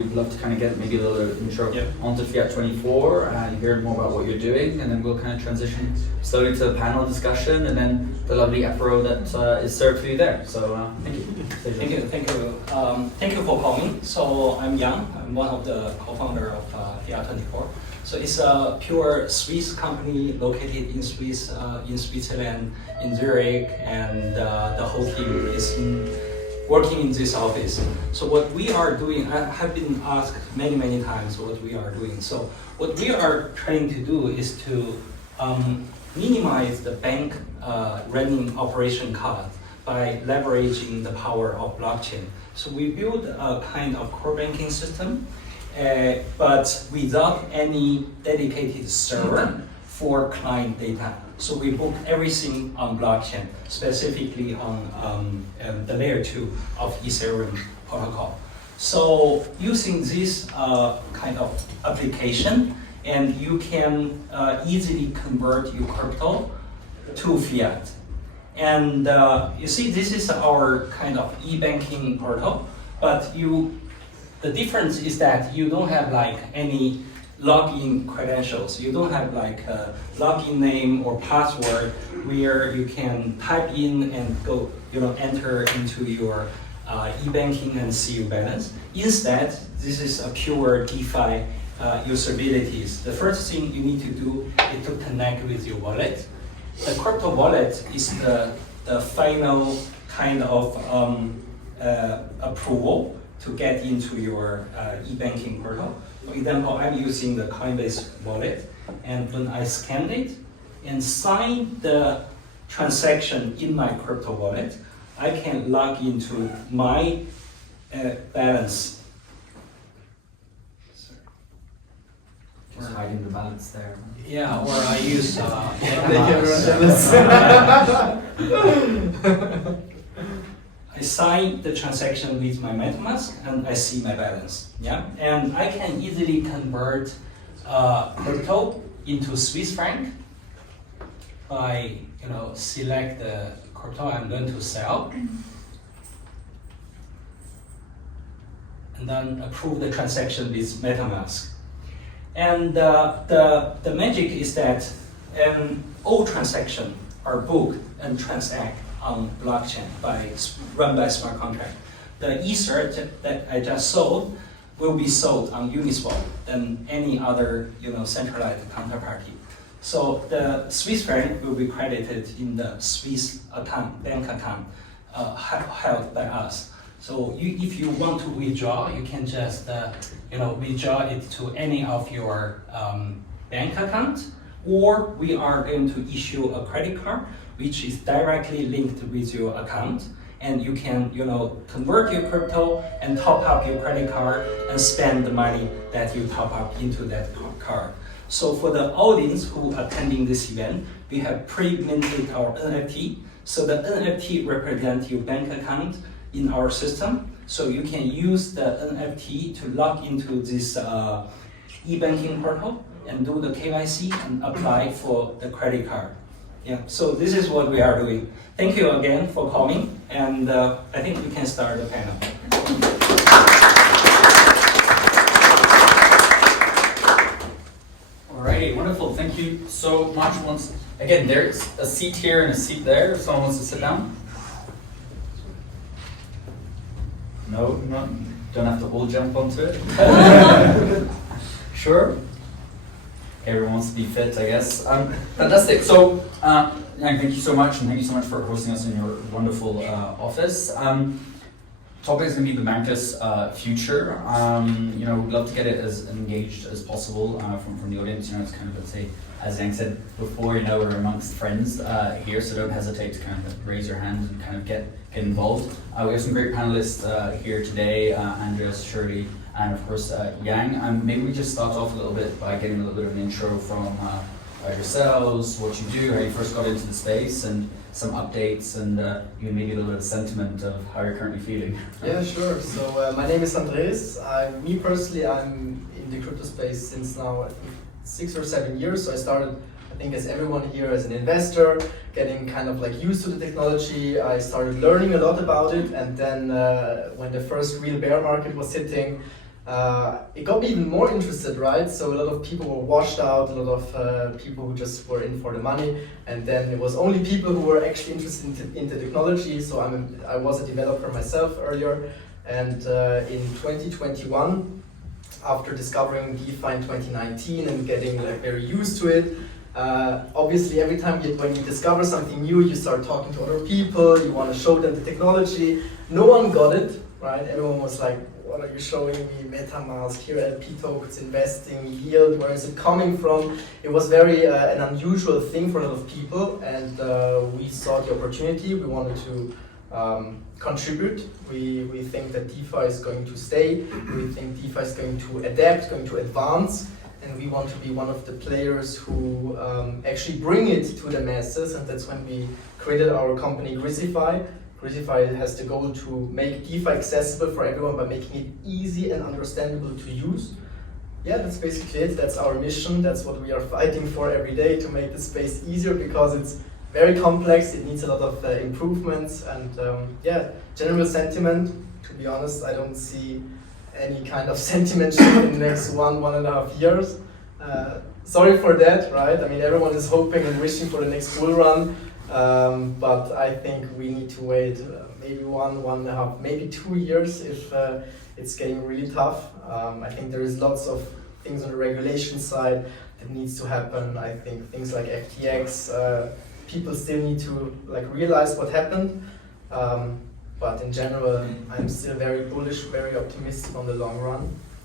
We'd love to kind of get maybe a little intro Yeah. onto Fiat 24 and hear more about what you're doing, and then we'll kind of transition slowly to a panel discussion, and then the lovely apero that is served for you there. So thank you. Thank you for coming. So I'm Yang. I'm one of the co-founder of Fiat 24. So it's a pure Swiss company located in Switzerland, in Zurich, and the whole team is working in this office. So what we are doing, I have been asked many times what we are doing. So what we are trying to do is to minimize the bank running operation cost by leveraging the power of blockchain. So we build a kind of core banking system, but without any dedicated server for client data. So we book everything on blockchain, specifically on the layer 2 of Ethereum protocol. So using this kind of application, and you can easily convert your crypto to fiat. And you see, this is our kind of e-banking portal, but the difference is that you don't have like any login credentials. You don't have like a login name or password where you can type in and go, enter into your e-banking and see your balance. Instead, this is a pure DeFi usabilities. The first thing you need to do is to connect with your wallet. The crypto wallet is the final kind of approval to get into your e-banking portal. For example, I'm using the Coinbase wallet, and when I scan it and sign the transaction in my crypto wallet, I can log into my balance. Just hiding the balance there. Yeah, or I use I sign the transaction with my MetaMask and I see my balance. Yeah, and I can easily convert crypto into Swiss franc by select the crypto I'm going to sell, and then approve the transaction with MetaMask. And the magic is that all transactions are booked and transact on blockchain run by smart contract. The Ether that I just sold will be sold on Uniswap than any other centralized counterparty. So the Swiss franc will be credited in the Swiss bank account held by us. So if you want to withdraw, you can just withdraw it to any of your bank account, or we are going to issue a credit card which is directly linked with your account, and you can convert your crypto and top up your credit card and spend the money that you top up into that card. So for the audience who are attending this event, we have pre-minted our NFT. So the NFT represents your bank account in our system. So you can use the NFT to log into this e-banking portal and do the KYC and apply for the credit card. Yeah, so this is what we are doing. Thank you again for coming, and I think we can start the panel. Alrighty, wonderful. Thank you so much. Once again, there's a seat here and a seat there. If someone wants to sit down. No, don't have to all jump onto it. Sure. Everyone wants to be fit, I guess. Fantastic. So, Yang, thank you so much, and thank you so much for hosting us in your wonderful office. Topic is going to be the Bankless future. We'd love to get it as engaged as possible from the audience. It's kind of, let's say, as Yang said before, we're amongst friends here, so don't hesitate to kind of raise your hand and kind of get involved. We have some great panelists here today, Andreas, Shirley, and of course Yang. Maybe we just start off a little bit by getting a little bit of an intro from yourselves, what you do, how you first got into the space, and some updates, and even maybe a little bit of sentiment of how you're currently feeling. Yeah, sure. So my name is Andres. Me personally, I'm in the crypto space since now I think 6 or 7 years. So I started, I think as everyone here, as an investor, getting kind of like used to the technology. I started learning a lot about it, and then when the first real bear market was hitting, it got me even more interested, right? So a lot of people were washed out, a lot of people who just were in for the money, and then it was only people who were actually interested in the technology. So I was a developer myself earlier, and in 2021, after discovering DeFi in 2019 and getting like very used to it, obviously every time when you discover something new, you start talking to other people, you want to show them the technology. No one got it, right? Everyone was like, what are you showing me? MetaMask, here LP tokens, investing, yield, where is it coming from? It was very an unusual thing for a lot of people, and we saw the opportunity. We wanted to contribute. We think that DeFi is going to stay. We think DeFi is going to adapt, going to advance, and we want to be one of the players who actually bring it to the masses, and that's when we created our company Grisify. Grisify has the goal to make DeFi accessible for everyone by making it easy and understandable to use. Yeah, that's basically it. That's our mission. That's what we are fighting for every day, to make the space easier, because it's very complex. It needs a lot of improvements, and yeah, general sentiment. To be honest, I don't see any kind of sentiment shift in the next 1.5 years. Sorry for that, right? I mean, everyone is hoping and wishing for the next bull run. But I think we need to wait maybe 1.5, maybe 2 years if it's getting really tough. I think there is lots of things on the regulation side that needs to happen. I think things like FTX, people still need to like realize what happened. But in general, I'm still very bullish, very optimistic on the long run.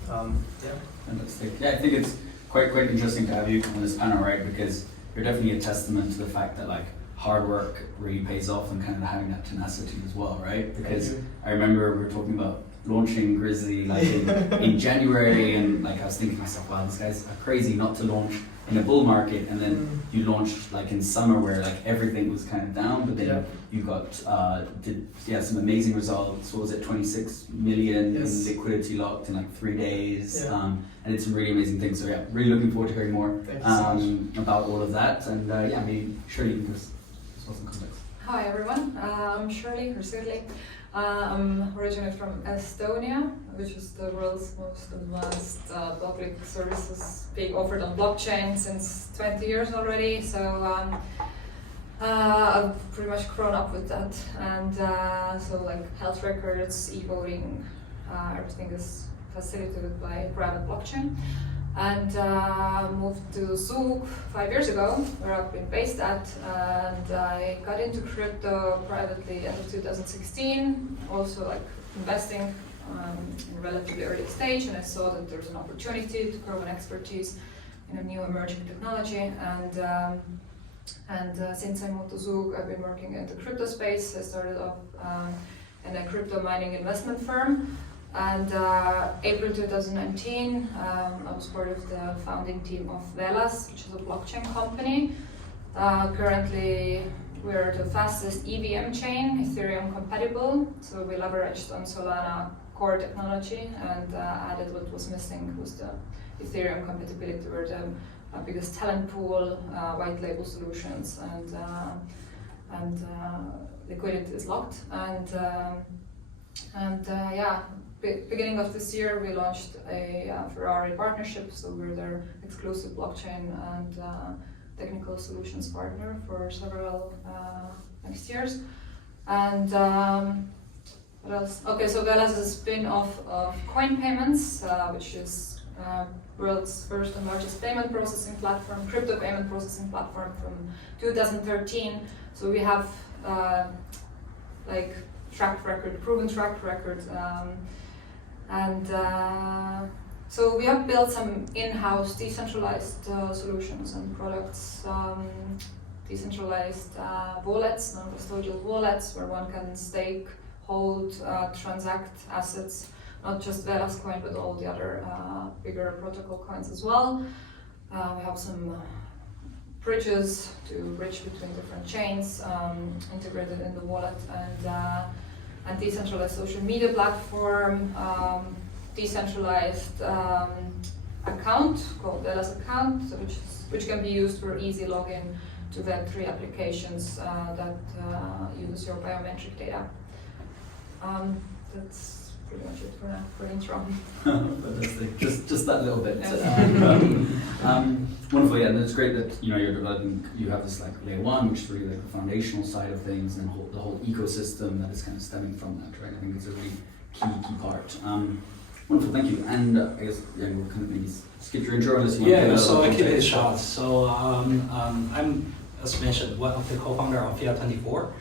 Yeah. Fantastic. Yeah, I think it's quite interesting to have you on this panel, right? Because you're definitely a testament to the fact that like hard work really pays off, and kind of having that tenacity as well, right? Because I remember we were talking about launching Grizzly like in January, and like I was thinking to myself, wow, these guys are crazy not to launch in a bull market, and then you launched like in summer where like everything was kind of down, but then you got some amazing results. What was it, 26 million in liquidity locked in like 3 days, and it's some really amazing things. So yeah, really looking forward to hearing more about all of that, and yeah, maybe Shirley, you can just some context. Hi everyone, I'm Shirley, or Shirley. I'm originally from Estonia, which is the world's most advanced public services being offered on blockchain since 20 years already. So I've pretty much grown up with that, and so like health records, e-voting, everything is facilitated by private blockchain. And moved to Zug 5 years ago, where I've been based at, and I got into crypto privately end of 2016, also like investing in a relatively early stage, and I saw that there's an opportunity to grow an expertise in a new emerging technology, and since I moved to Zug, I've been working in the crypto space. I started off in a crypto mining investment firm. And April 2019, I was part of the founding team of Velas, which is a blockchain company. Currently, we're the fastest EVM chain, Ethereum compatible. So we leveraged on Solana core technology and added what was missing, was the Ethereum compatibility. We're the biggest talent pool, white label solutions, and liquidity is locked. And yeah. Beginning of this year, we launched a Ferrari partnership, so we're their exclusive blockchain and technical solutions partner for several next years. And what else? Okay, so Velas is a spin-off of Coin Payments, which is world's first and largest payment processing platform, crypto payment processing platform from 2013. So we have like proven track record. So we have built some in-house decentralized solutions and products, decentralized wallets, non-custodial wallets, where one can stake, hold, transact assets, not just Velas coin, but all the other bigger protocol coins as well. We have some bridges to bridge between different chains integrated in the wallet, and decentralized social media platform, decentralized account called Velas account, which can be used for easy login to Web3 applications that use your biometric data. That's pretty much it for now, for intro. Fantastic. Just that little bit. Yeah. Wonderful. Yeah, and it's great that you're developing. You have this like layer one, which is really like the foundational side of things, and the whole ecosystem that is kind of stemming from that. Right. I think it's a really key part. Wonderful. Thank you. And I guess we'll kind of maybe skip your intro unless you want to. Yeah. So I keep it short. So I'm, as mentioned, one of the co-founder of Fiat24.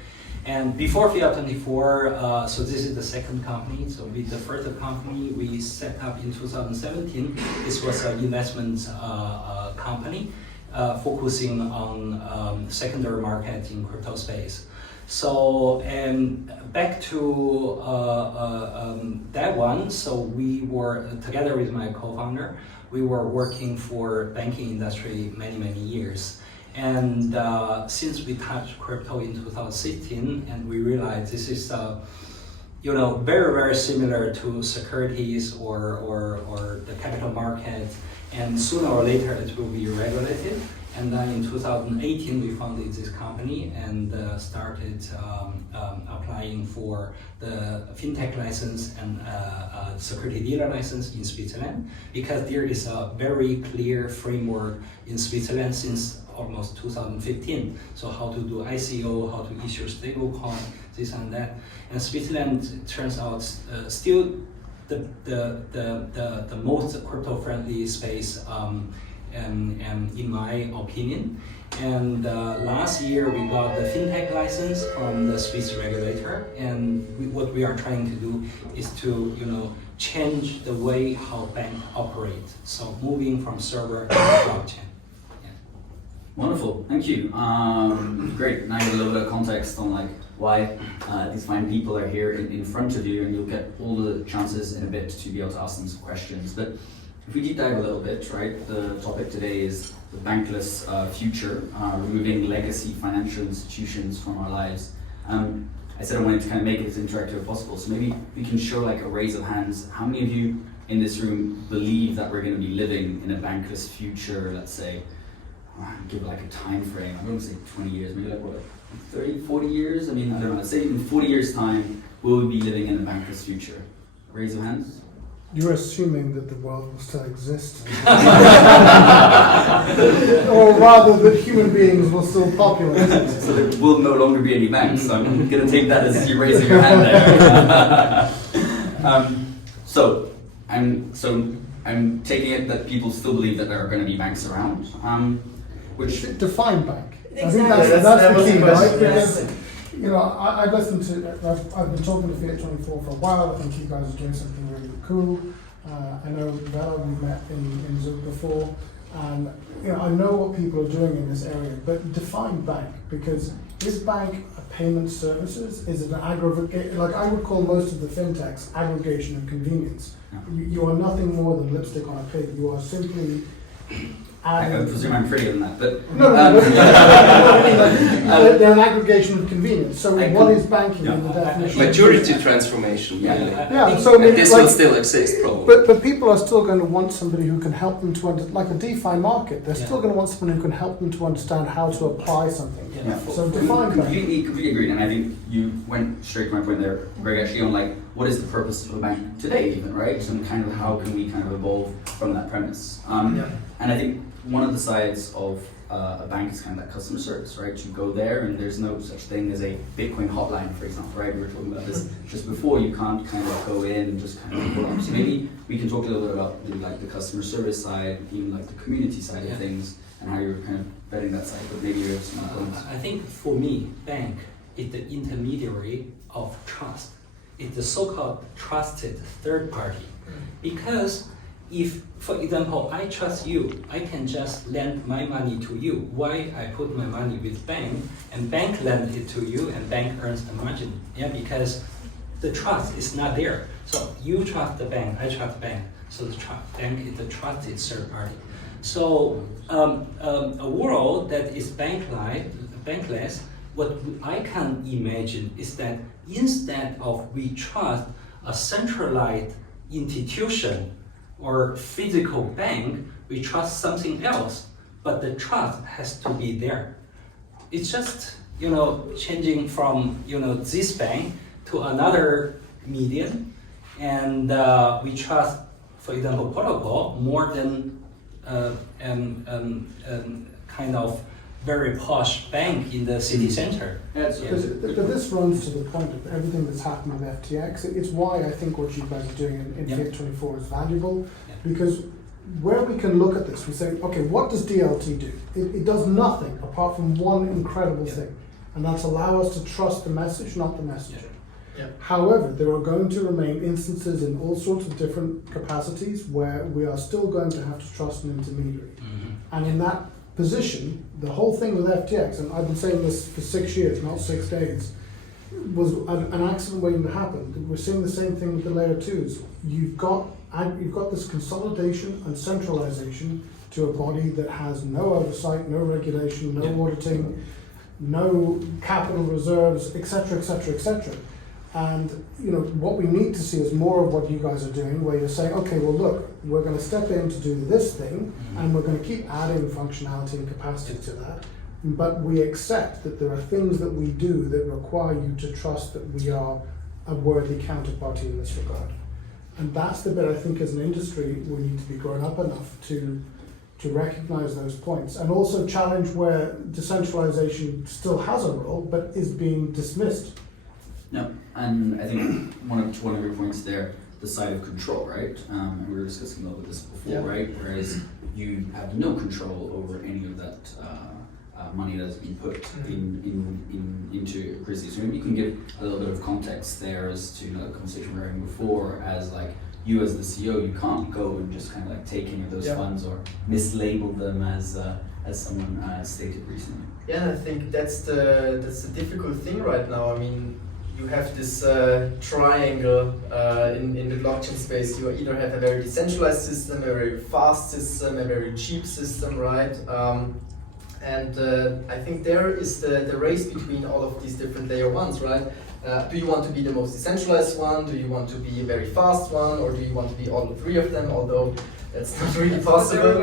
And before Fiat24, so this is the second company. So with the first company we set up in 2017, this was an investment company focusing on secondary market in crypto space. So and back to that one, so we were together with my co-founder, we were working for banking industry many years. And since we touched crypto in 2016, and we realized this is, very similar to securities or the capital market, and sooner or later it will be regulated. And then in 2018, we founded this company and started applying for the fintech license and security dealer license in Switzerland, because there is a very clear framework in Switzerland since almost 2015. So how to do ICO, how to issue stablecoin, this and that. And Switzerland turns out still the most crypto-friendly space, in my opinion. And last year we got the fintech license from the Swiss regulator, and what we are trying to do is to change the way how banks operate. So moving from server to blockchain. Wonderful, thank you. Great. Now you have a little bit of context on like why these fine people are here in front of you, and you'll get all the chances in a bit to be able to ask them some questions. But if we deep dive a little bit, right, the topic today is the bankless future, removing legacy financial institutions from our lives. I said I wanted to kind of make it as interactive as possible, so maybe we can show like a raise of hands. How many of you in this room believe that we're going to be living in a bankless future, let's say? Give like a time frame. I'm going to say 20 years, maybe like what, 30, 40 years? I mean, I don't know. Let's say in 40 years' time, will we be living in a bankless future? Raise of hands. You're assuming that the world will still exist. Or rather, that human beings will still populate it. So there will no longer be any banks. So I'm going to take that as you raising your hand there. So I'm taking it that people still believe that there are going to be banks around. Which define bank. Exactly. I think that's the key, right? Yes. Because I've listened to. I've been talking to Fiat24 for a while. I think you guys are doing something really cool. I know Vela, we've met in Zoom before, and I know what people are doing in this area. But define bank, because is bank a payment services? Is it an aggregate? Like I would call most of the fintechs aggregation of convenience. You are nothing more than lipstick on a pig. You are simply. I presume I'm prettier than that, but they're an aggregation of convenience. So what is banking in the definition? Maturity transformation, Yeah. really. Yeah, so I mean, And this will still exist, probably. But people are still going to want somebody who can help them to like a DeFi market. They're still going to want someone who can help them to understand how to apply something. Yeah. So define bank. Completely agreed, and I think you went straight to my point there, Greg, actually on like what is the purpose of a bank today, even, right? And kind of how can we kind of evolve from that premise? And I think one of the sides of a bank is kind of that customer service, right? You go there and there's no such thing as a Bitcoin hotline, for example, right? We were talking about this just before. You can't kind of go in and just kind of pull up. So maybe we can talk a little bit about the customer service side, even like the community side of things, and how you're kind of betting that side. But maybe you have some points. I think for me, bank is the intermediary of trust. It's the so-called trusted third party. Because if, for example, I trust you, I can just lend my money to you. Why I put my money with bank, and bank lend it to you, and bank earns the margin? Because the trust is not there. So you trust the bank, I trust bank. So the bank is the trusted third party. So a world that is bankless, what I can imagine is that instead of we trust a centralized institution or physical bank, we trust something else, but the trust has to be there. It's just changing from this bank to another medium, and we trust, for example, protocol more than kind of very posh bank in the city center. Yeah, But this runs to the point of everything that's happened with FTX. It's why I think what you guys are doing in Fiat 24 is valuable, because where we can look at this, we say, okay, what does DLT do? It does nothing apart from one incredible thing, and that's allow us to trust the message, not the messenger. However, there are going to remain instances in all sorts of different capacities where we are still going to have to trust an intermediary. And in that position, the whole thing with FTX, and I've been saying this for 6 years, not 6 days, was an accident waiting to happen. We're seeing the same thing with the layer 2s. You've got this consolidation and centralization to a body that has no oversight, no regulation, no auditing, no capital reserves, etc., etc., etc. And what we need to see is more of what you guys are doing, where you're saying, okay, well look, we're going to step in to do this thing, and we're going to keep adding functionality and capacity to that. But we accept that there are things that we do that require you to trust that we are a worthy counterparty in this regard. And that's the bit I think as an industry we need to be grown up enough to recognize those points, and also challenge where decentralization still has a role but is being dismissed. No, and I think one of your points there, the side of control, right? And we were discussing a little bit this before, right? Whereas you have no control over any of that money that's been put into Christie. So maybe you can give a little bit of context there as to the conversation we were having before, as like you as the CEO, you can't go and just kind of like take any of those funds or mislabel them as someone stated recently. Yeah, and I think that's the difficult thing right now. I mean, you have this triangle in the blockchain space. You either have a very decentralized system, a very fast system, a very cheap system, right? And I think there is the race between all of these different layer ones, right? Do you want to be the most decentralized one? Do you want to be a very fast one? Or do you want to be all three of them? Although that's not really possible.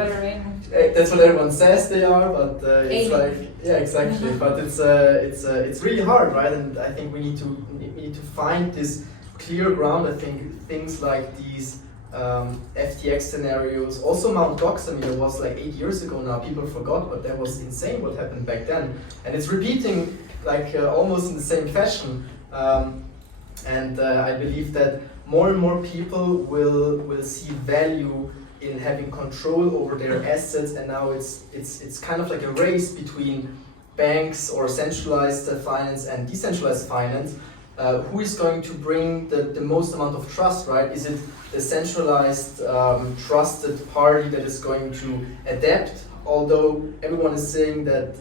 That's what everyone says they are, but it's like, yeah, exactly. But it's really hard, right? And I think we need to find this clear ground. I think things like these FTX scenarios, also Mt. Gox. I mean, it was like 8 years ago now. People forgot, but that was insane what happened back then, and it's repeating like almost in the same fashion. And I believe that more and more people will see value in having control over their assets, and now it's kind of like a race between banks or centralized finance and decentralized finance. Who is going to bring the most amount of trust, right? Is it the centralized, trusted party that is going to adapt? Although everyone is saying that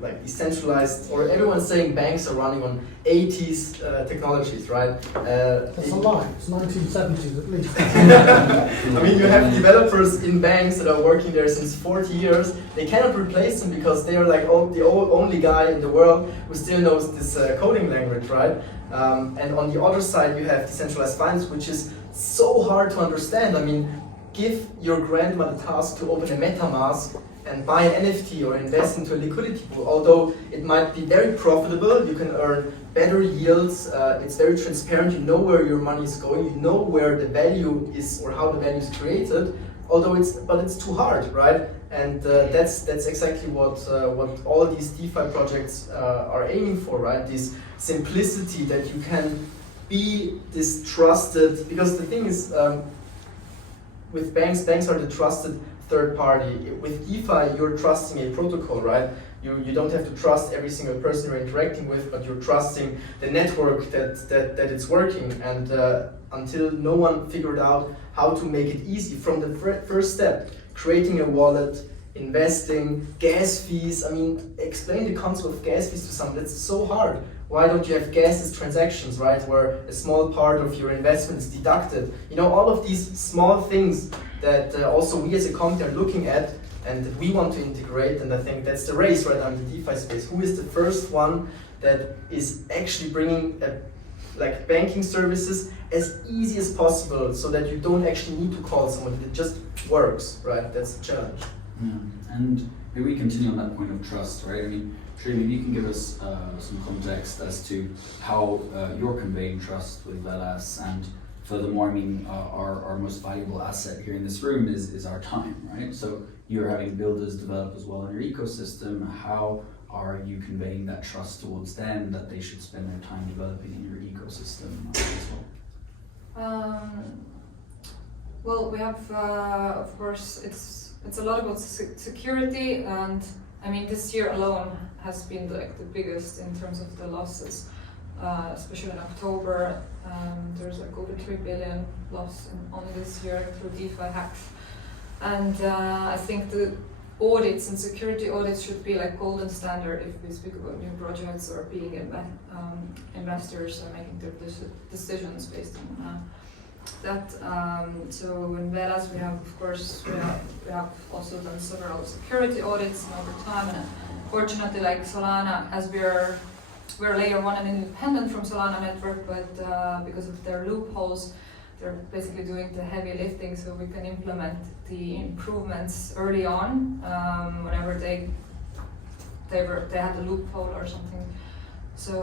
like decentralized, or everyone's saying banks are running on 80s technologies, right? That's a lie. It's 1970s at least. I mean, you have developers in banks that are working there since 40 years. They cannot replace them because they are like the only guy in the world who still knows this coding language, right? And on the other side, you have decentralized finance, which is so hard to understand. I mean, give your grandma the task to open a MetaMask and buy an NFT or invest into a liquidity pool. Although it might be very profitable, you can earn better yields, it's very transparent, you know where your money is going, you know where the value is or how the value is created, although it's too hard, right? And that's exactly what all these DeFi projects are aiming for, right? This simplicity that you can be this trusted, because the thing is, with banks are the trusted third party. With DeFi, you're trusting a protocol, right? You don't have to trust every single person you're interacting with, but you're trusting the network that it's working. And until no one figured out how to make it easy from the first step, creating a wallet, investing, gas fees. I mean, explain the concept of gas fees to someone. That's so hard. Why don't you have gasless transactions, right? Where a small part of your investment is deducted. You know, all of these small things that also we as a company are looking at and that we want to integrate, and I think that's the race right now in the DeFi space. Who is the first one that is actually bringing like banking services as easy as possible, so that you don't actually need to call someone, it just works, right? That's the challenge. Yeah. And maybe we continue on that point of trust, right? I mean, Sri, maybe you can give us some context as to how you're conveying trust with Velas, and furthermore, I mean, our most valuable asset here in this room is our time, right? So you're having builders develop as well in your ecosystem. How are you conveying that trust towards them that they should spend their time developing in your ecosystem as well? Well, we have, of course, it's a lot about security, and I mean, this year alone has been like the biggest in terms of the losses, especially in October. There's like over 3 billion loss only this year through DeFi hacks, and I think the audits and security audits should be like golden standard if we speak about new projects or being investors and making their decisions based on that. So in Velas we have, of course, we have also done several security audits over time, and fortunately, like Solana, as we're layer 1 and independent from Solana network, but because of their loopholes, they're basically doing the heavy lifting, so we can implement the improvements early on whenever they had a loophole or something. So,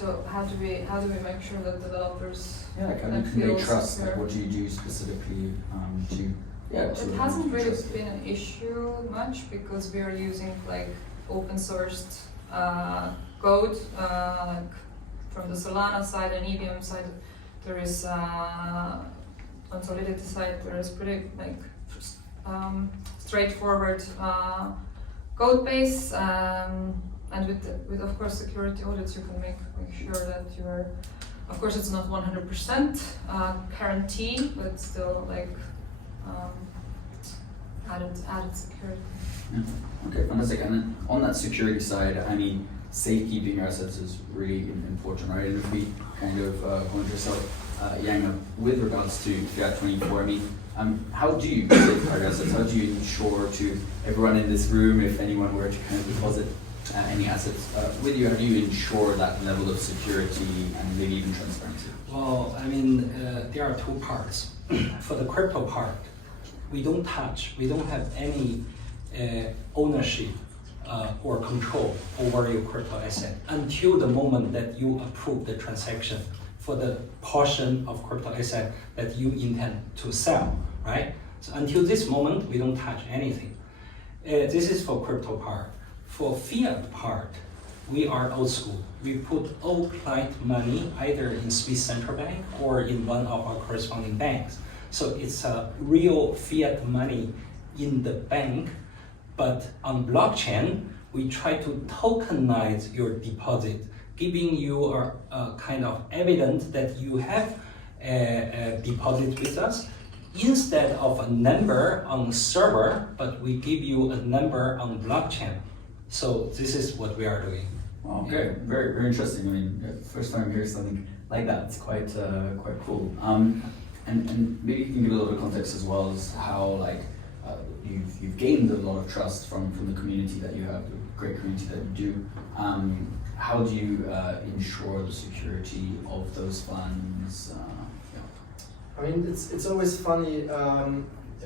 so how do we make sure that developers They trust. Like, what do you do specifically to? Yeah, it hasn't really been an issue much because we are using like open sourced code, like from the Solana side and EVM side. There is on Solidity side there is pretty like straightforward code base, and with of course security audits you can make sure that you're, of course it's not 100% guarantee, but still like added security. Yeah. Okay, fantastic. And then on that security side, I mean, safekeeping your assets is really important, right? And if we kind of go into yourself, Yang, with regards to Fiat 24, I mean, how do you safeguard your assets? How do you ensure to everyone in this room, if anyone were to kind of deposit any assets with you, how do you ensure that level of security and maybe even transparency? Well, I mean, there are two parts. For the crypto part, we don't have any ownership or control over your crypto asset until the moment that you approve the transaction for the portion of crypto asset that you intend to sell, right? So until this moment, we don't touch anything. This is for crypto part. For fiat part, we are old school. We put all client money either in Swiss Central Bank or in one of our corresponding banks. So it's a real fiat money in the bank, but on blockchain, we try to tokenize your deposit, giving you a kind of evidence that you have a deposit with us instead of a number on server, but we give you a number on blockchain. So this is what we are doing. Okay, very, very interesting. I mean, first time hearing something like that. It's quite cool. And maybe you can give a little bit of context as well as how like you've gained a lot of trust from the community that you have, the great community that you do. How do you ensure the security of those funds? I mean, it's always funny.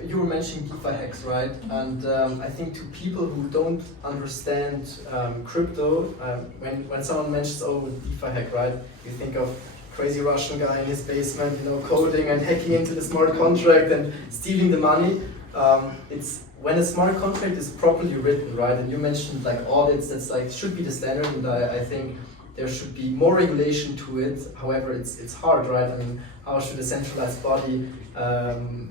You were mentioning DeFi hacks, right? And I think to people who don't understand crypto, when someone mentions, oh, DeFi hack, right? You think of crazy Russian guy in his basement, you know, coding and hacking into the smart contract and stealing the money. It's when a smart contract is properly written, right? And you mentioned like audits, that's like should be the standard, and I think there should be more regulation to it. However, it's hard, right? I mean, how should a centralized body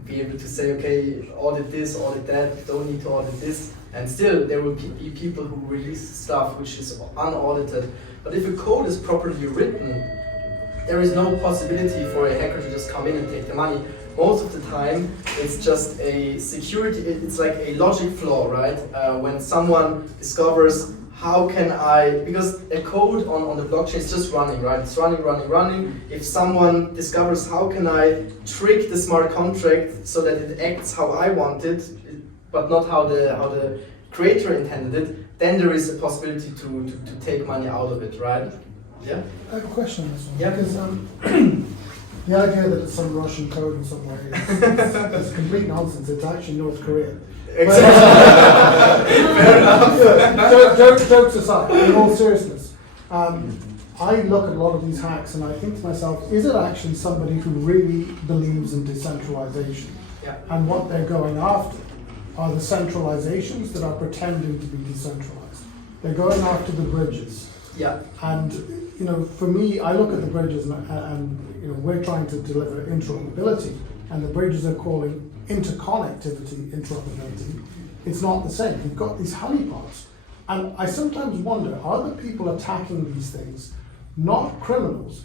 be able to say, okay, audit this, audit that, don't need to audit this, and still there will be people who release stuff which is unaudited. But if a code is properly written, there is no possibility for a hacker to just come in and take the money. Most of the time, it's just a security, it's like a logic flaw, right? When someone discovers how can I, because a code on the blockchain is just running, right? It's running. If someone discovers how can I trick the smart contract so that it acts how I want it, but not how the creator intended it, then there is a possibility to take money out of it, right? Yeah? I have a question on this one. Yeah. Because the idea that it's some Russian code in some way is complete nonsense. It's actually North Korea. Exactly. Fair enough. Jokes aside, in all seriousness, I look at a lot of these hacks and I think to myself, is it actually somebody who really believes in decentralization? Yeah. And what they're going after are the centralizations that are pretending to be decentralized. They're going after the bridges. Yeah. And you know, for me, I look at the bridges and you know, we're trying to deliver interoperability, and the bridges are calling interconnectivity interoperability. It's not the same. You've got these honeypots. And I sometimes wonder, are the people attacking these things not criminals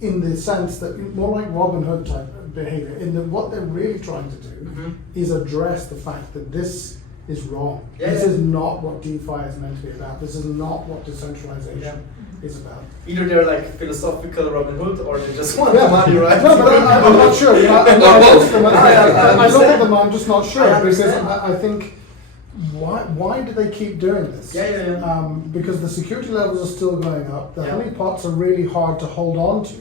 in the sense that, more like Robin Hood type behavior, in that what they're really trying to do is address the fact that this is wrong. Yeah, this yeah. is not what DeFi is meant to be about. This is not what decentralization is about. Either they're like philosophical Robin Hood, or they just want the money, right? No, but I'm not sure. You know, I look at them, I'm just not sure, I because understand. I think, why do they keep doing this? Yeah. Because the security levels are still going up. The Yeah. honeypots are really hard to hold on to.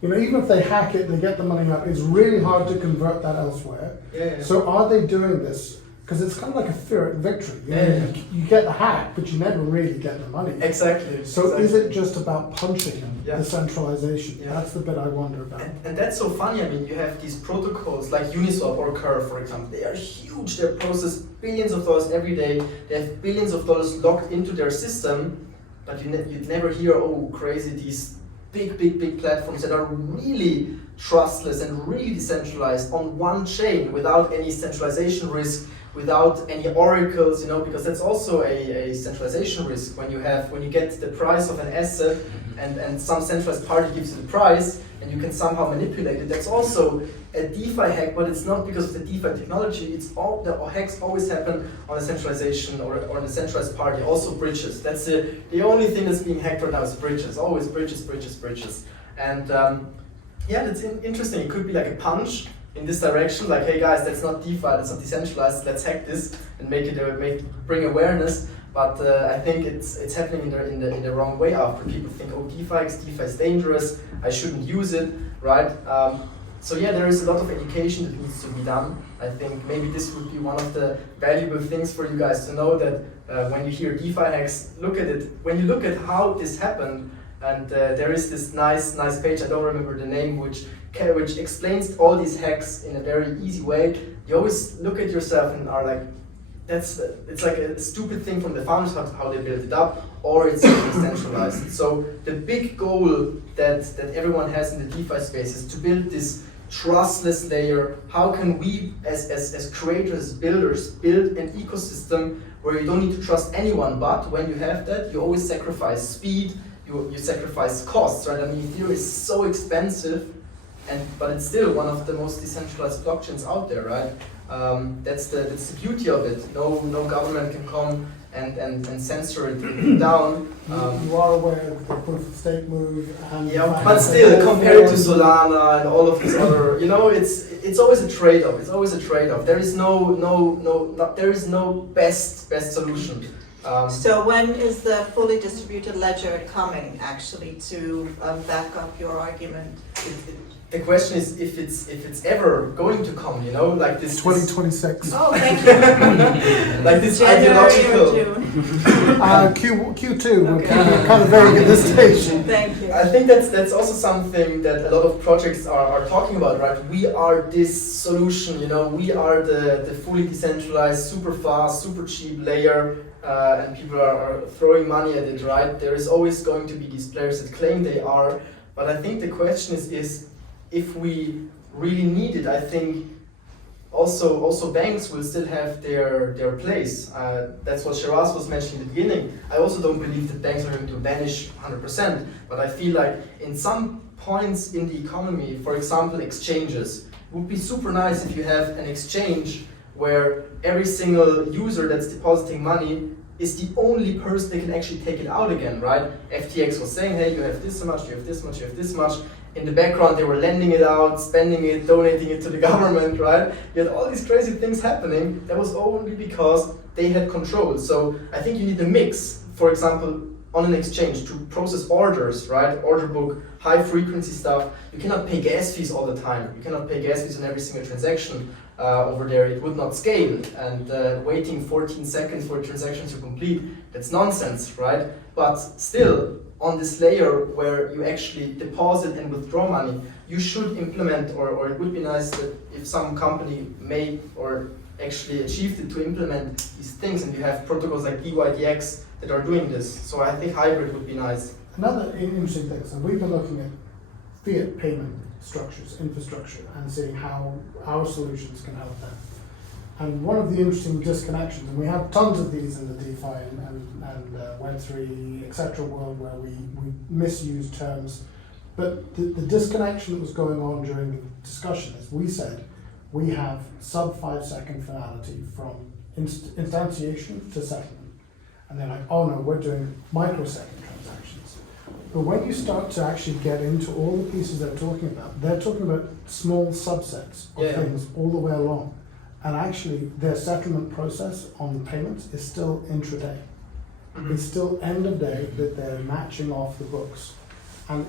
You know, even if they hack it, they get the money out. It's really hard to convert that elsewhere. Yeah. So are they doing this? Because it's kind of like a Pyrrhic victory. You know, Yeah. you get the hack, but you never really get the money. Exactly. So is it just about punching Yeah. the centralization? Yeah. That's the bit I wonder about. And that's so funny. I mean, you have these protocols like Uniswap or Curve, for example. They are huge. They process billions of dollars every day. They have billions of dollars locked into their system. But you'd never hear, oh, crazy, these big platforms that are really trustless and really decentralized on one chain without any centralization risk, without any oracles, you know, because that's also a centralization risk when you get the price of an asset and some centralized party gives you the price and you can somehow manipulate it. That's also a DeFi hack, but it's not because of the DeFi technology. It's all the hacks always happen on a centralization or on a centralized party. Also bridges. That's the only thing that's being hacked right now is bridges. Always bridges. And that's interesting. It could be like a punch in this direction, like, hey guys, that's not DeFi, that's not decentralized. Let's hack this and bring awareness. But I think it's happening in the wrong way. After people think, oh, DeFi is dangerous. I shouldn't use it, right? So yeah, there is a lot of education that needs to be done. I think maybe this would be one of the valuable things for you guys to know, that when you hear DeFi hacks, look at it. When you look at how this happened, and there is this nice page, I don't remember the name, which explains all these hacks in a very easy way. You always look at yourself and are like, it's like a stupid thing from the founders, how they built it up, or it's decentralized. So the big goal that everyone has in the DeFi space is to build this trustless layer. How can we as creators, builders, build an ecosystem where you don't need to trust anyone, but when you have that, you always sacrifice speed, you sacrifice costs, right? I mean, Ethereum is so expensive, but it's still one of the most decentralized blockchains out there, right? That's the beauty of it. No government can come and censor it down. You are aware of the proof of stake move, and but still, compared to Solana and all of these other, you know, it's always a trade-off. It's always a trade-off. There is there is no best solution. So when is the fully distributed ledger coming, actually, to back up your argument? The question is if it's ever going to come, you know, like this 2026. Oh, thank you. like this January or ideological. June? Q2, we're kind of vague at this stage. Thank you. I think that's also something that a lot of projects are talking about, right? We are this solution, you know, we are the fully decentralized, super fast, super cheap layer, and people are throwing money at it, right? There is always going to be these players that claim they are, but I think the question is if we really need it. I think also banks will still have their place. That's what Shiraz was mentioning at the beginning. I also don't believe that banks are going to vanish 100%, but I feel like in some points in the economy, for example, exchanges, it would be super nice if you have an exchange where every single user that's depositing money is the only person that can actually take it out again, right? FTX was saying, hey, you have this much, you have this much, you have this much. In the background, they were lending it out, spending it, donating it to the government, right? You had all these crazy things happening. That was only because they had control. So I think you need a mix, for example, on an exchange to process orders, right? Order book, high frequency stuff. You cannot pay gas fees all the time. You cannot pay gas fees on every single transaction. over there, it would not scale. And waiting 14 seconds for a transaction to complete, that's nonsense, right? But still, on this layer where you actually deposit and withdraw money, you should implement, or it would be nice that if some company made or actually achieved it to implement these things, and you have protocols like DYDX that are doing this. So I think hybrid would be nice. Another interesting thing, so we've been looking at fiat payment structures, infrastructure, and seeing how our solutions can help them. And one of the interesting disconnections, and we have tons of these in the DeFi and Web3, etc. world where we misuse terms, but the disconnection that was going on during the discussion is we said we have sub 5 second finality from instantiation to settlement. And they're like, oh no, we're doing microsecond transactions. But when you start to actually get into all the pieces they're talking about small subsets of things all the way along. And actually, their settlement process on the payments is still intraday. Mm-hmm. It's still end of day that they're matching off the books. And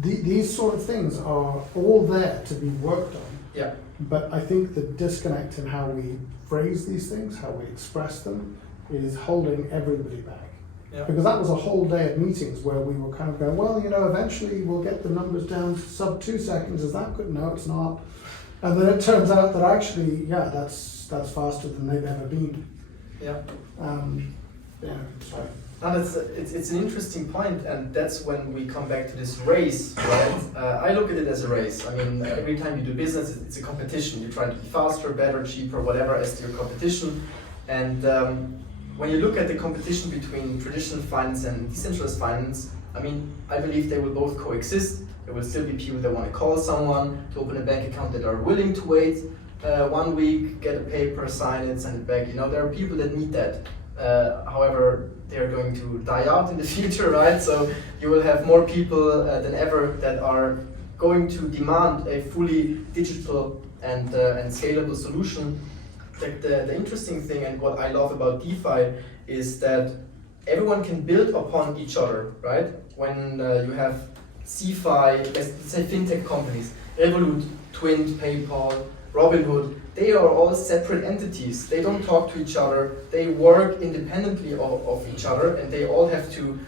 these sort of things are all there to be worked on. Yeah. But I think the disconnect in how we phrase these things, how we express them, is holding everybody back. Yeah. Because that was a whole day of meetings where we were kind of going, well, eventually we'll get the numbers down to sub 2 seconds. Is that good? No, it's not. And then it turns out that actually, that's faster than they've ever been. Yeah. Sorry. Now it's an interesting point, and that's when we come back to this race, right? I look at it as a race. I mean, every time you do business, it's a competition. You're trying to be faster, better, cheaper, whatever as to your competition. And when you look at the competition between traditional finance and decentralized finance, I mean, I believe they will both coexist. There will still be people that want to call someone to open a bank account that are willing to wait 1 week, get a paper, sign it, send it back. There are people that need that. However, they are going to die out in the future, right? So you will have more people than ever that are going to demand a fully digital and scalable solution. The interesting thing and what I love about DeFi is that everyone can build upon each other, right? When you have CeFi, let's say fintech companies, Revolut, Twint, PayPal, Robinhood, they are all separate entities. They don't talk to each other. They work independently of each other, and they all have to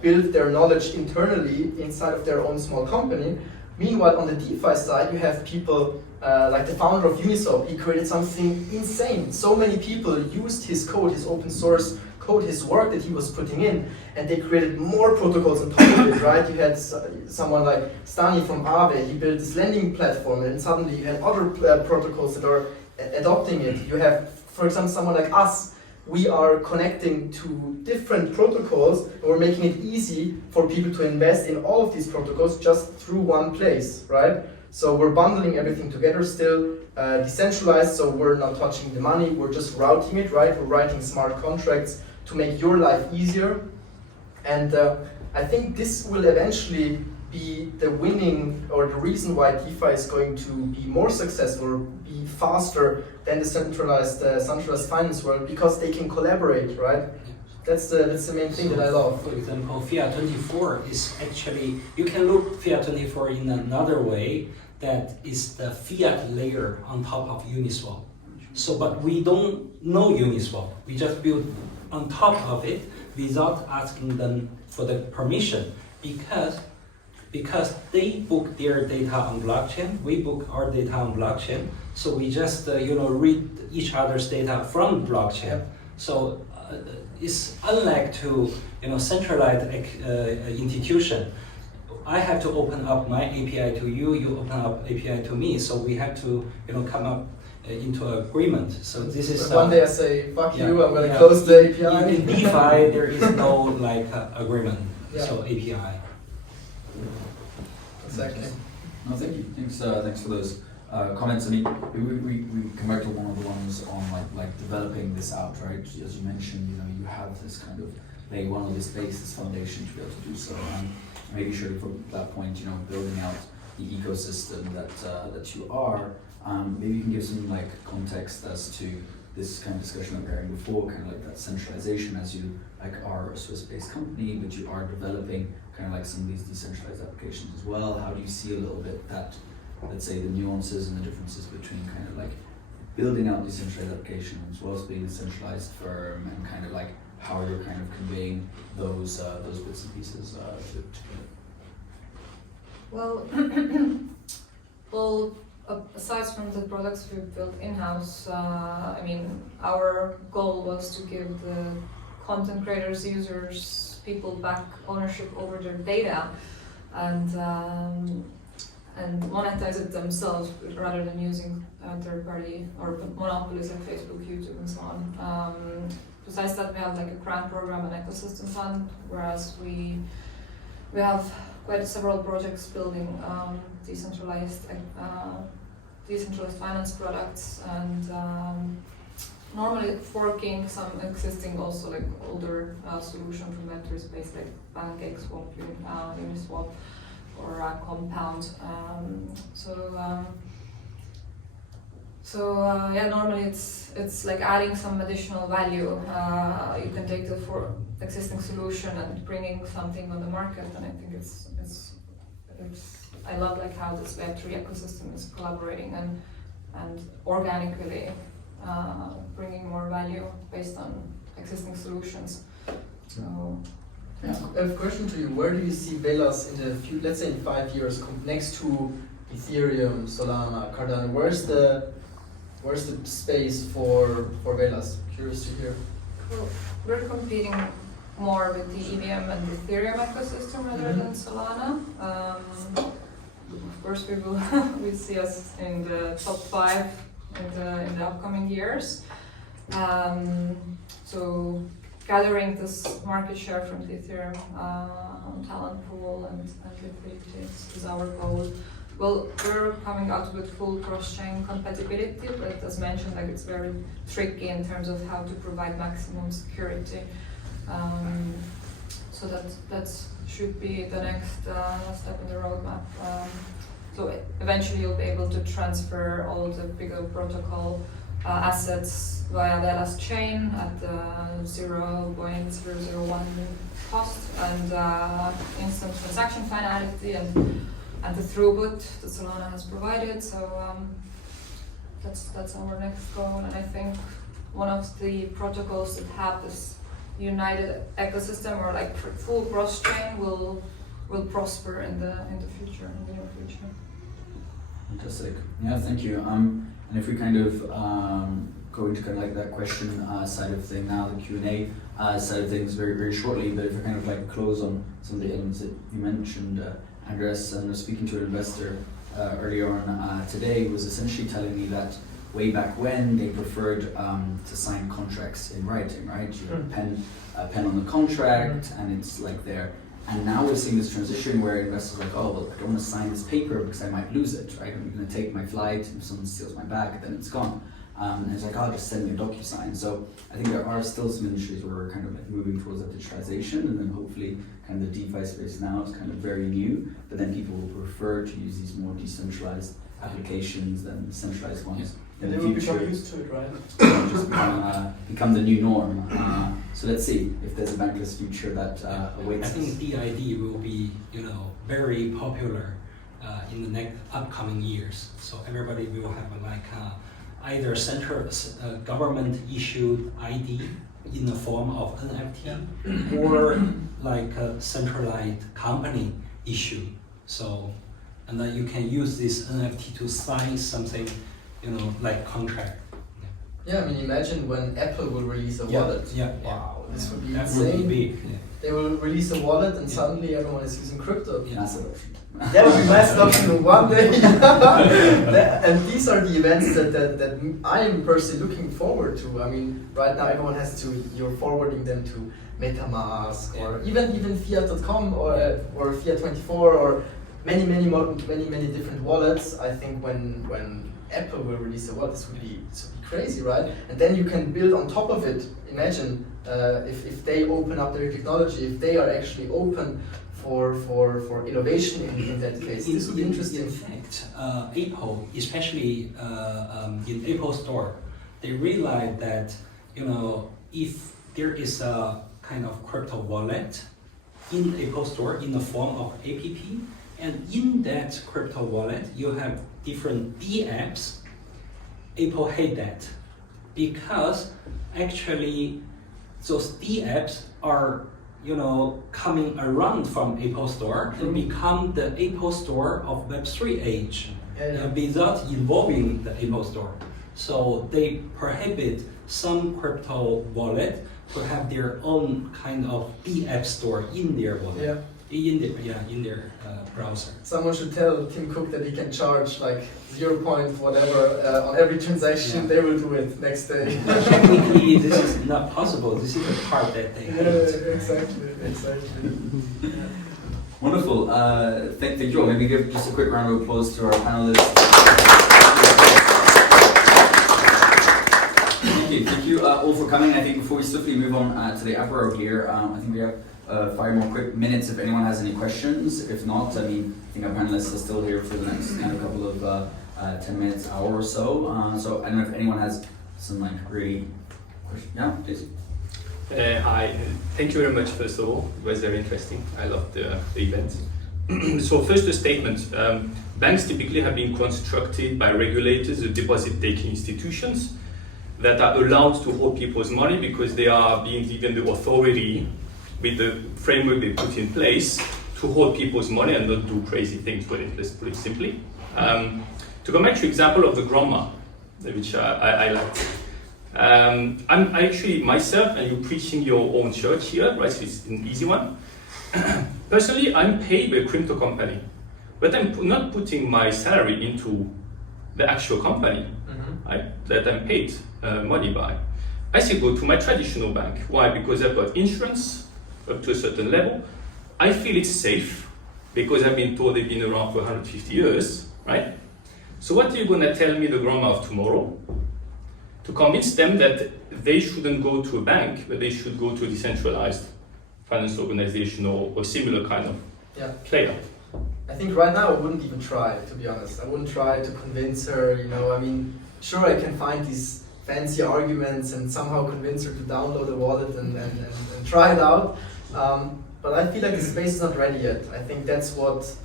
build their knowledge internally inside of their own small company. Meanwhile, on the DeFi side, you have people like the founder of Uniswap. He created something insane. So many people used his code, his open source code, his work that he was putting in, and they created more protocols on top of it, right? You had someone like Stani from Aave, he built this lending platform, and suddenly you had other protocols that are adopting it. You have, for example, someone like us. We are connecting to different protocols, and we're making it easy for people to invest in all of these protocols just through one place, right? So we're bundling everything together still, decentralized, so we're not touching the money, we're just routing it, right? We're writing smart contracts to make your life easier. And I think this will eventually be the winning, or the reason why DeFi is going to be more successful, be faster than the centralized finance world, because they can collaborate, right? That's the main thing that I love. For example, Fiat24 is actually, you can look Fiat24 in another way, that is the fiat layer on top of Uniswap. So, but we don't know Uniswap. We just build on top of it without asking them for the permission, because they book their data on blockchain, we book our data on blockchain. So we just read each other's data from blockchain. Yep. So it's unlike to centralized institution. I have to open up my API to you, you open up API to me. So we have to come up into agreement. So this is one day I say fuck you, I'm gonna close the API. In DeFi there is no agreement. Yeah. So API. Exactly. No, thank you. Thanks for those comments. I mean, we come back to one of the ones on like developing this out, right? As you mentioned, you have this kind of laying one of this base, this foundation to be able to do so, and making sure from that point, building out the ecosystem that you are. Maybe you can give some context as to this kind of discussion that we were having before, kind of that centralization, as you are a Swiss-based company, but you are developing kind of some of these decentralized applications as well. How do you see a little bit that let's say, the nuances and the differences between kind of like building out decentralized applications whilst being a centralized firm, and kind of like how you're kind of conveying those bits and pieces to Well, well, aside from the products we built in-house, I mean, our goal was to give the content creators, users, people back ownership over their data, and monetize it themselves rather than using third-party or monopolies like Facebook, YouTube, and so on. Besides that, we have like a grant program and ecosystem fund, whereas we have quite several projects building decentralized finance products, and normally forking some existing also like older solution from Venture Space like Bankless, Uniswap, or Compound. Yeah, normally it's like adding some additional value. You can take the existing solution and bringing something on the market, and I think it's I love like how this Web3 ecosystem is collaborating and organically bringing more value based on existing solutions. So. Yeah. I have a question to you. Where do you see Velas in the future, let's say in 5 years, next to Ethereum, Solana, Cardano? Where's the space for Velas? Curious to hear. Well, we're competing more with the EVM and the Ethereum ecosystem rather than Solana. Of course, we see us in the top 5 in the upcoming years. So gathering this market share from the Ethereum talent pool and liquidity is our goal. Well, we're coming out with full cross-chain compatibility, but as mentioned, like it's very tricky in terms of how to provide maximum security. So that should be the next step in the roadmap. So eventually you'll be able to transfer all the bigger protocol assets via Velas chain at 0.001 cost, and instant transaction finality and the throughput that Solana has provided. So that's our next goal, and I think one of the protocols that have this united ecosystem or like full cross-chain will prosper in the future, in the near future. Fantastic. Yeah, thank you. And if we kind of go into kind of like that question side of thing now, the Q&A side of things very, very shortly, but if we kind of like close on some of the elements that you mentioned, Andres, and I was speaking to an investor earlier on today, was essentially telling me that way back when they preferred to sign contracts in writing, right? You have a pen on the contract, and it's like there. And now we're seeing this transition where investors are like, oh, well, I don't want to sign this paper because I might lose it, right? I'm going to take my flight, if someone steals my bag, then it's gone. And it's like, oh, just send me a DocuSign. So I think there are still some industries where we're kind of like moving towards that digitalization, and then hopefully kind of the DeFi space now is kind of very new, but then people will prefer to use these more decentralized applications than the centralized ones. And they will become used to it, right? Just become the new norm. So let's see if there's a bankless future that awaits I think us. DID will be, very popular in the next upcoming years. So everybody will have either government issued ID in the form of NFT, or like a centralized company issue. So, and then you can use this NFT to sign something, like contract. Yeah, I mean, imagine when Apple will release a wallet. Wow, this would be that insane. would be big. They will release a wallet, and suddenly everyone is using crypto. Massive option. That would be massive option one day. And these are the events that I am personally looking forward to. I mean, right now everyone you're forwarding them to MetaMask or even Fiat.com or Fiat24 or many different wallets. I think when Apple will release a wallet, this would be crazy, right? And then you can build on top of it. Imagine if they open up their technology, if they are actually open for innovation in that case. This would be interesting. In fact, Apple, especially in Apple Store, they realize that if there is a kind of crypto wallet in Apple Store in the form of app, And in that crypto wallet, you have different D apps. Apple hate that because actually those D apps are, coming around from Apple Store and become the Apple Store of Web3 age, without involving the Apple Store. So they prohibit some crypto wallet to have their own kind of D app store in their wallet, in their browser. Someone should tell Tim Cook that he can charge like 0. Whatever on every transaction. They will do it next day. Technically, this is not possible. This is the part that they hate. Exactly. Wonderful. Thank you. Maybe give just a quick round of applause to our panelists. Thank you all for coming. I think before we swiftly move on to the apero here, I think we have 5 more quick minutes if anyone has any questions. If not, I think our panelists are still here for the next kind of couple of 10 minutes, hour or so. So I don't know if anyone has some really questions. Yeah, please. Hi, thank you very much. First of all, it was very interesting. I loved the event. So first, a statement. Banks typically have been constructed by regulators, the deposit-taking institutions, that are allowed to hold people's money because they are being given the authority with the framework they put in place to hold people's money and not do crazy things with it, let's put it simply. To come back to example of the grandma, which I liked. I'm actually myself, and you're preaching your own church here, right? So it's an easy one. Personally, I'm paid by a crypto company, but I'm not putting my salary into the actual company, right, that I'm paid money by. I still go to my traditional bank. Why? Because I've got insurance up to a certain level. I feel it's safe because I've been told they've been around for 150 years, right? So what are you going to tell me, the grandma of tomorrow, to convince them that they shouldn't go to a bank, but they should go to a decentralized finance organization or similar kind of player? I think right now I wouldn't even try, to be honest. I wouldn't try to convince her, sure I can find these fancy arguments and somehow convince her to download a wallet and try it out. But I feel like the space is not ready yet. I think that's what,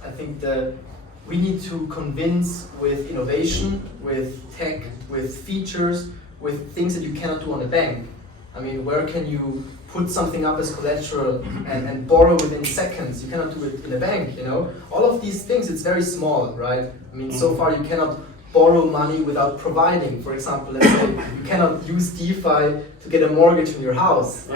we need to convince with innovation, with tech, with features, with things that you cannot do on a bank. Where can you put something up as collateral and borrow within seconds? You cannot do it in a bank, All of these things, it's very small, right? So far you cannot borrow money without providing. For example, let's say you cannot use DeFi to get a mortgage on your house.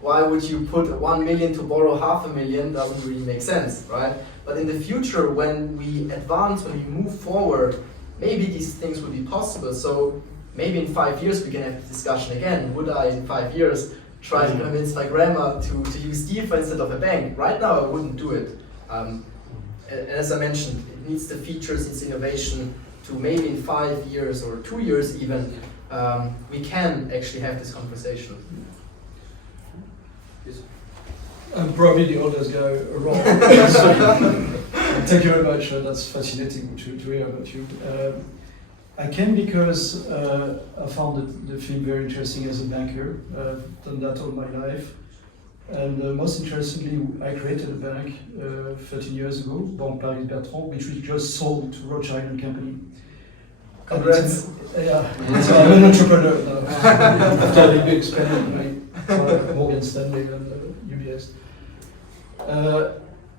Why would you put 1 million to borrow $500,000? Doesn't really make sense, right? But in the future, when we advance, when we move forward, maybe these things will be possible. So maybe in 5 years we can have this discussion again. Would I, in 5 years, try to convince my grandma to use DeFi instead of a bank? Right now, I wouldn't do it. As I mentioned, it needs the features, it's innovation, to maybe in 5 years or 2 years even, we can actually have this conversation. Probably the oldest guy around. Thank you very much. That's fascinating to hear about you. I came because I found the field very interesting as a banker. I've done that all my life. And most interestingly, I created a bank 13 years ago, Bankless, which we just sold to Rothschild & Company. Congrats. So I'm an entrepreneur now. After the big spending by Morgan Stanley and UBS.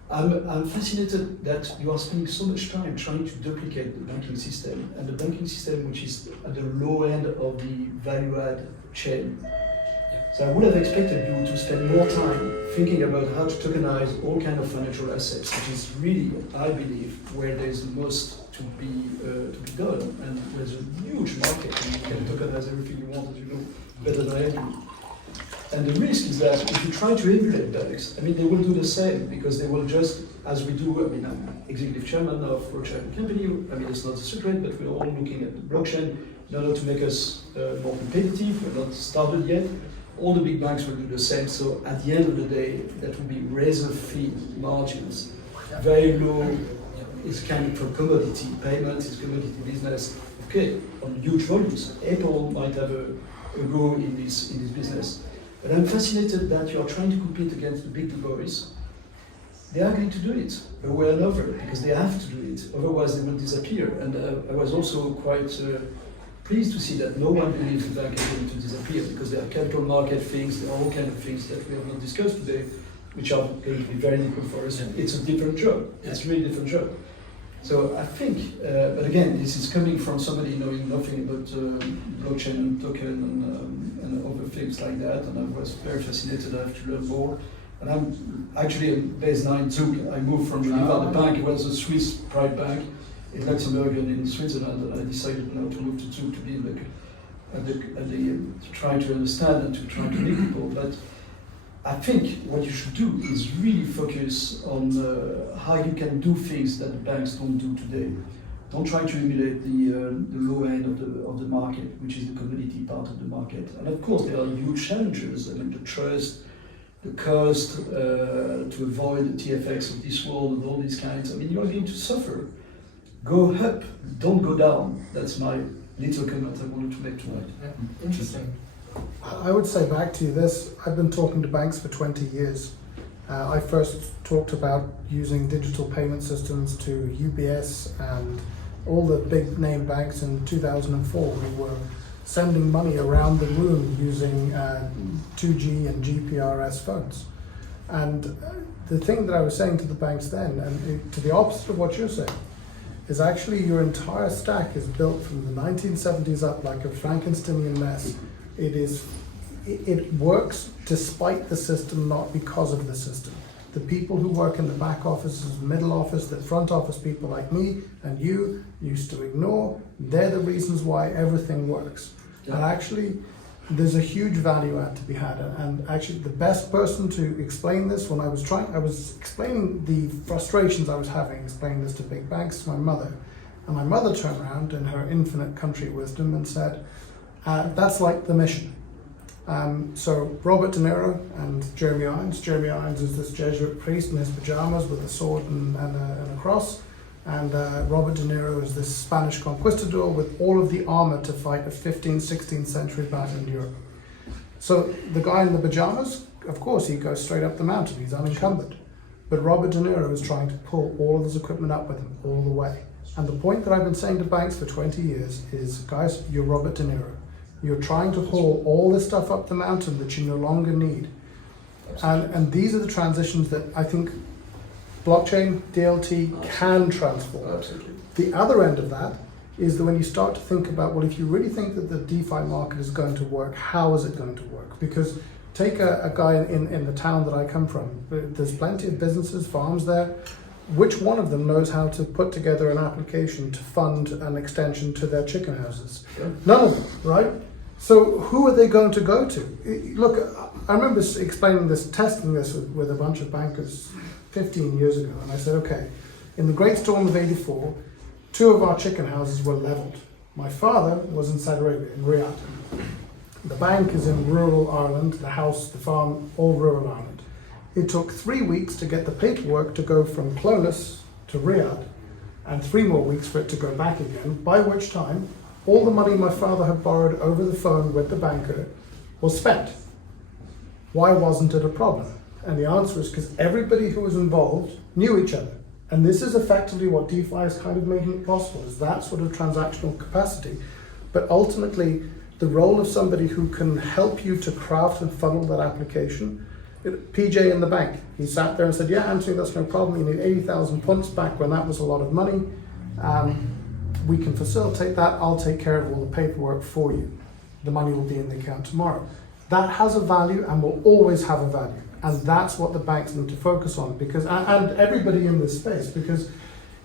I'm fascinated that you are spending so much time trying to duplicate the banking system, and the banking system which is at the low end of the value-add chain. So I would have expected you to spend more time thinking about how to tokenize all kinds of financial assets, which is really, I believe, where there's the most to be done, and there's a huge market, and you can tokenize everything you want, as you know, better than I do. And the risk is that if you try to emulate banks, they will do the same, because they will just, as we do, I'm executive chairman of Rothschild & Company, it's not a secret, but we're all looking at the blockchain in order to make us more competitive. We're not started yet. All the big banks will do the same, so at the end of the day, that will be razor-thin margins, very low. It's kind of a commodity payment, it's commodity business. Okay, on huge volumes. Apple might have a go in this business. But I'm fascinated that you are trying to compete against the big boys. they are going to do it over and over because they have to do it. Otherwise, they will disappear. And I was also quite pleased to see that no one believes the bank is going to disappear because there are capital market things, there are all kinds of things that we have not discussed today, which are going to be very difficult for us. It's a different job. It's a really different job. So I think, but again, this is coming from somebody knowing nothing about blockchain and token and other things like that, and I was very fascinated. I have to learn more. And I'm actually based now in Zug. I moved from Geneva. The bank was a Swiss private bank in Luxembourg and in Switzerland, and I decided now to move to Zug to be to try to understand and to try to meet people. But I think what you should do is really focus on how you can do things that the banks don't do today. Don't try to emulate the low end of the market, which is the commodity part of the market. And of course, there are huge challenges. I mean, the trust, the cost, to avoid the TFX of this world and all these kinds. I mean, you are going to suffer. Go up, don't go down. That's my little comment I wanted to make tonight. Yeah. Interesting. I would say back to you this, I've been talking to banks for 20 years. I first talked about using digital payment systems to UBS and all the big name banks in 2004. We were sending money around the room using 2G and GPRS phones. And the thing that I was saying to the banks then, and to the opposite of what you're saying, is actually your entire stack is built from the 1970s up like a Frankensteinian mess. It works despite the system, not because of the system. The people who work in the back offices, middle office, the front office people like me and you used to ignore, they're the reasons why everything works. Yeah. And actually, there's a huge value add to be had. And actually, the best person to explain this, when I was explaining the frustrations I was having, explaining this to big banks, to my mother. And my mother turned around in her infinite country wisdom and said, that's like the mission. So Robert De Niro and Jeremy Irons. Jeremy Irons is this Jesuit priest in his pajamas with a sword and a cross. And Robert De Niro is this Spanish conquistador with all of the armor to fight a 15th, 16th century battle in Europe. So the guy in the pajamas, of course, he goes straight up the mountain. He's unencumbered. But Robert De Niro is trying to pull all of his equipment up with him all the way. And the point that I've been saying to banks for 20 years is, guys, you're Robert De Niro. You're trying to haul all this stuff up the mountain that you no longer need. And these are the transitions that I think blockchain, DLT can transform. Absolutely. The other end of that is that when you start to think about, well, if you really think that the DeFi market is going to work, how is it going to work? Because take a guy in the town that I come from. There's plenty of businesses, farms there. Which one of them knows how to put together an application to fund an extension to their chicken houses? Sure. None of them, right? So who are they going to go to? Look, I remember explaining this, testing this with a bunch of bankers 15 years ago, and I said, okay, in the Great Storm of '84, 2 of our chicken houses were leveled. My father was in Saudi Arabia, in Riyadh. The bank is in rural Ireland, the house, the farm, all rural Ireland. It took 3 weeks to get the paperwork to go from Clones to Riyadh, and 3 more weeks for it to go back again, by which time all the money my father had borrowed over the phone with the banker was spent. Why wasn't it a problem? And the answer is because everybody who was involved knew each other. And this is effectively what DeFi is kind of making it possible, is that sort of transactional capacity. But ultimately, the role of somebody who can help you to craft and funnel that application. PJ in the bank, he sat there and said, yeah, Anthony, that's no problem. You need 80,000 punts back when that was a lot of money. We can facilitate that. I'll take care of all the paperwork for you. The money will be in the account tomorrow. That has a value and will always have a value. And that's what the banks need to focus on, because, and everybody in this space, because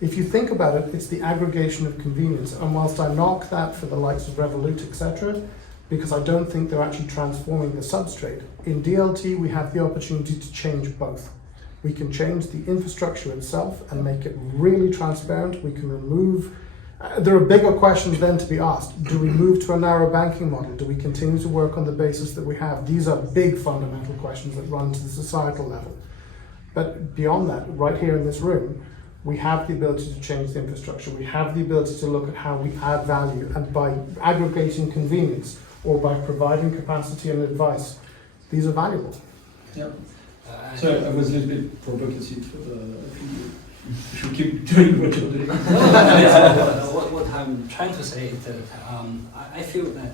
if you think about it, it's the aggregation of convenience. And whilst I knock that for the likes of Revolut, etc., because I don't think they're actually transforming the substrate, in DLT we have the opportunity to change both. We can change the infrastructure itself and make it really transparent. We can remove, there are bigger questions then to be asked. Do we move to a narrow banking model? Do we continue to work on the basis that we have? These are big fundamental questions that run to the societal level. But beyond that, right here in this room, we have the ability to change the infrastructure. We have the ability to look at how we add value, and by aggregating convenience or by providing capacity and advice, these are valuable. Yeah. So I was a little bit provocative. I think you should keep doing what you're doing. What I'm trying to say is that I feel that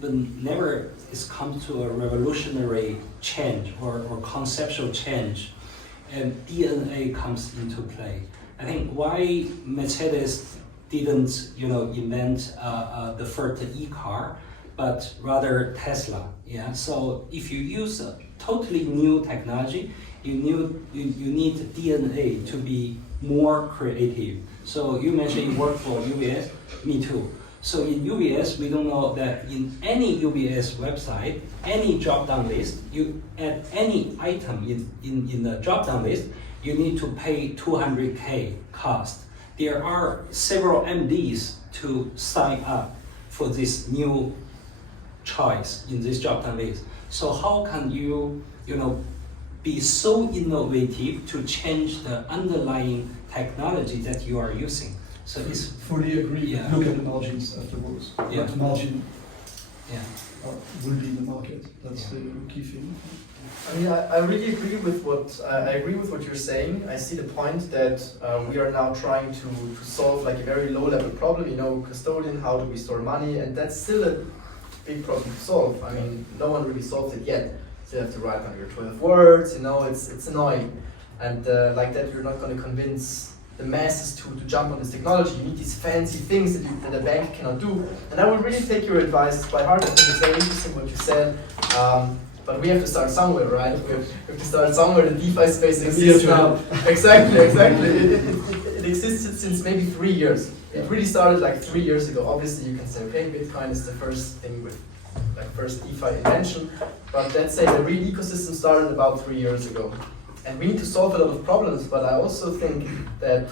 whenever it's come to a revolutionary change or conceptual change, and DNA comes into play. I think why Mercedes didn't, invent the first e-car, but rather Tesla. Yeah. So if you use a totally new technology, you need DNA to be more creative. So you mentioned you work for UBS, me too. So in UBS, we don't know that in any UBS website, any drop-down list, you add any item in the drop-down list, you need to pay 200K cost. There are several MDs to sign up for this new choice in this drop-down list. So how can you, be so innovative to change the underlying technology that you are using? So it's fully agree. Yeah. Look at the margins afterwards. Yeah. What margin Yeah. will be in the market? That's the key thing. I mean, I really agree with what you're saying. I see the point that we are now trying to solve like a very low-level problem. Custodian, how do we store money, and that's still a big problem to solve. I mean, no one really solved it yet. So you have to write down your 12 words. It's annoying, and like that, you're not going to convince the masses to jump on this technology. You need these fancy things that a bank cannot do. And I would really take your advice by heart. I think it's very interesting what you said. But we have to start somewhere, right? We have to start somewhere. The DeFi space exists now. Exactly. It existed since maybe 3 years. It really started like 3 years ago. Obviously, you can say, okay, Bitcoin is the first thing with like first DeFi invention. But let's say the real ecosystem started about 3 years ago. And we need to solve a lot of problems, but I also think that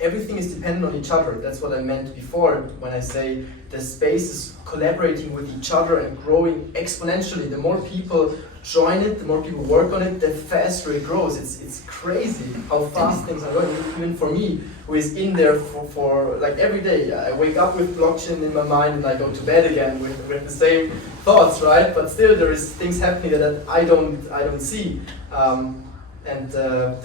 everything is dependent on each other. That's what I meant before when I say the space is collaborating with each other and growing exponentially. The more people join it, the more people work on it, the faster it grows. It's crazy how fast things are going. Even for me, who is in there for like every day. I wake up with blockchain in my mind and I go to bed again with the same thoughts, right? But still there is things happening that I don't see. And the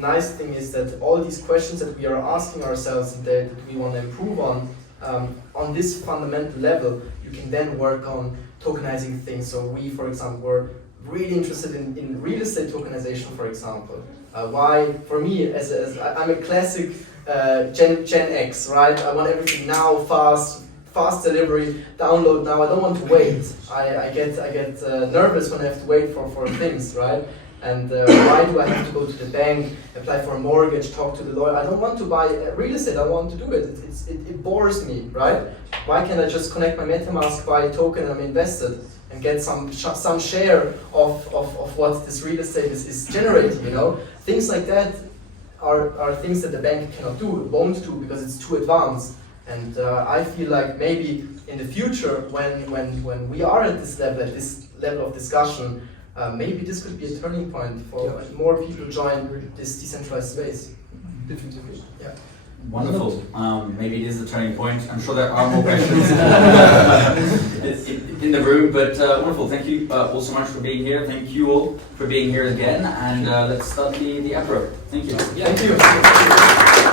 nice thing is that all these questions that we are asking ourselves and that we want to improve on this fundamental level, you can then work on tokenizing things. So we, for example, were really interested in real estate tokenization, for example. Why? For me, as I'm a classic Gen X, right? I want everything now, fast delivery, download now. I don't want to wait. I get nervous when I have to wait for things, right? And why do I have to go to the bank, apply for a mortgage, talk to the lawyer? I don't want to buy real estate. I want to do it. It bores me, right? Why can't I just connect my MetaMask, buy a token, I'm invested, and get some share of what this real estate is generating? Things like that are things that the bank cannot do, won't do, because it's too advanced. And I feel like maybe in the future, when we are at this level of discussion, maybe this could be a turning point for when more people join this decentralized space. Definitely. Yeah. Wonderful. Maybe it is the turning point. I'm sure there are more questions in the room, but wonderful. Thank you all so much for being here. Thank you all for being here again, and let's start the apero. Thank you. Thank you.